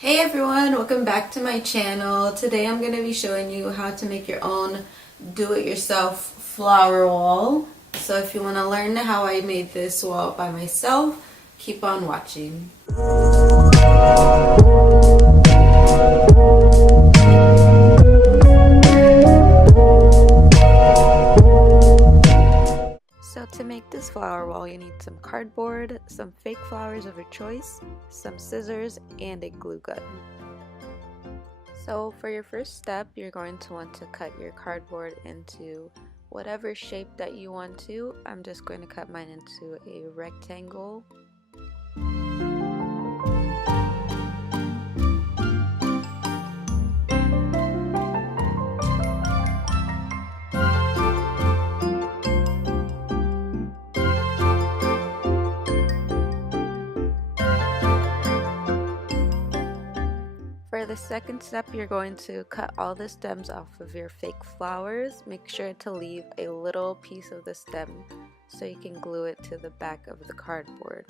Hey everyone, welcome back to my channel. Today I'm going to be showing you how to make your own do-it-yourself flower wall. So if you want to learn how I made this wall by myself, keep on watching. So to make this flower wall, you need some cardboard, some fake flowers of your choice, some scissors, and a glue gun. So for your first step, you're going to want to cut your cardboard into whatever shape that you want to. I'm just going to cut mine into a rectangle. For the second step, you're going to cut all the stems off of your fake flowers. Make sure to leave a little piece of the stem so you can glue it to the back of the cardboard.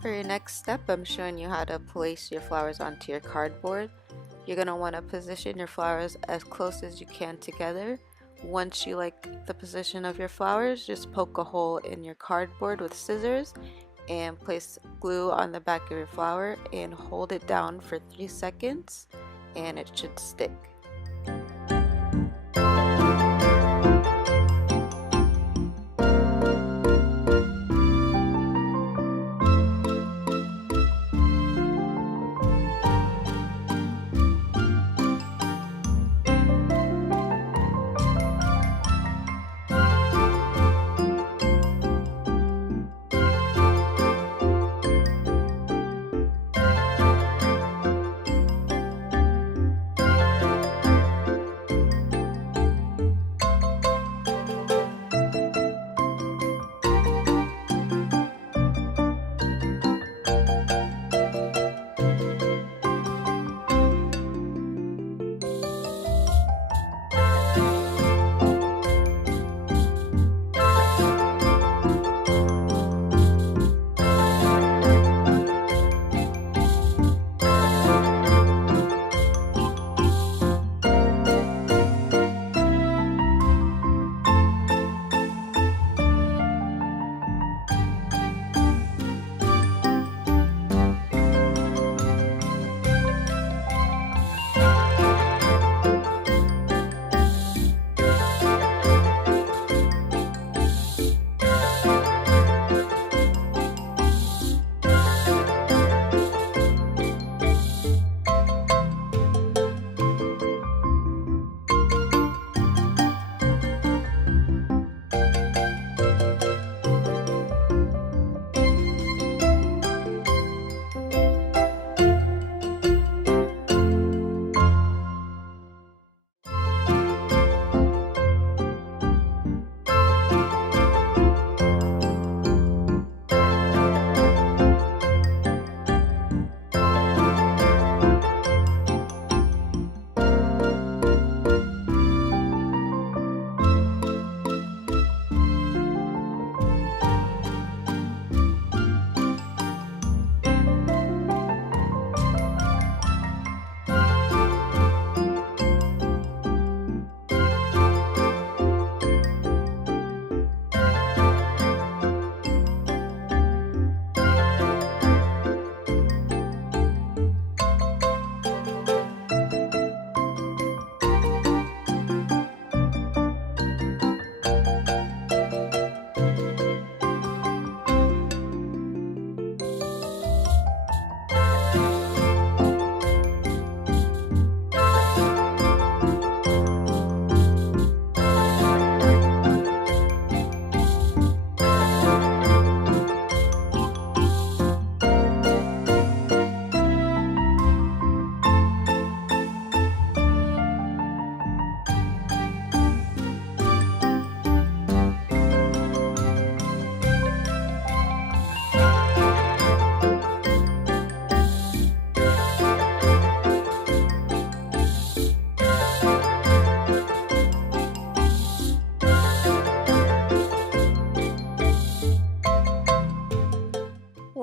For your next step, I'm showing you how to place your flowers onto your cardboard. You're going to want to position your flowers as close as you can together. Once you like the position of your flowers, just poke a hole in your cardboard with scissors and place glue on the back of your flower and hold it down for 3 seconds and it should stick.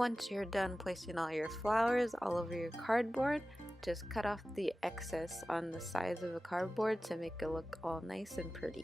once you're done placing all your flowers all over your cardboard, just cut off the excess on the sides of the cardboard to make it look all nice and pretty.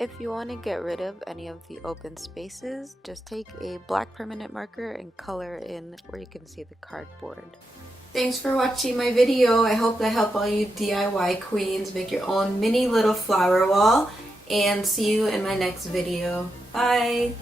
If you want to get rid of any of the open spaces, just take a black permanent marker and color in where you can see the cardboard. Thanks for watching my video. I hope that helped all you DIY queens make your own mini little flower wall, and see you in my next video. Bye!